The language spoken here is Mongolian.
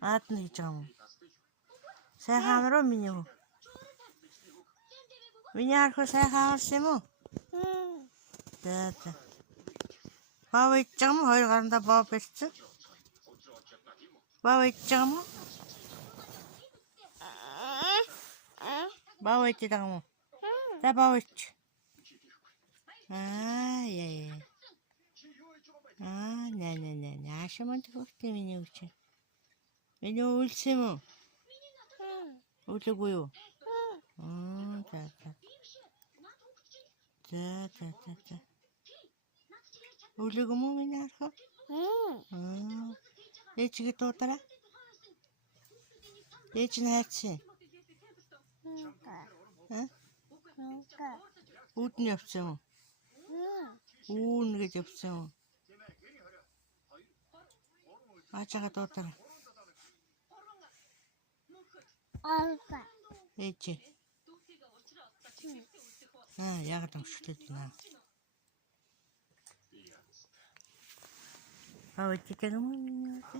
Аадна гэж байгаа юм. Сайхан амруу миний хүү. Миний харах сайхан амарсан юм уу? За. Бав ич байгаа юм уу? Хоёр гаранда бав барьсан. Бав ич байгаа юм уу? Бав ич байгаа юм уу? За бав ич. Яа. Не. Ашаманд хөхтэй миний үуч. Миний үлсэн юм уу? Үлээгүй юу? За. Үлээг юм уу миний харах? Ээжигээ дуудаарай. Ээж нь хайцсан. Үүдэн явсан уу? Үүн гэж явсан уу? Аажаага дуудаарай. Ээж. Яагаад амшигтэй байна? Ичдэг юм уу?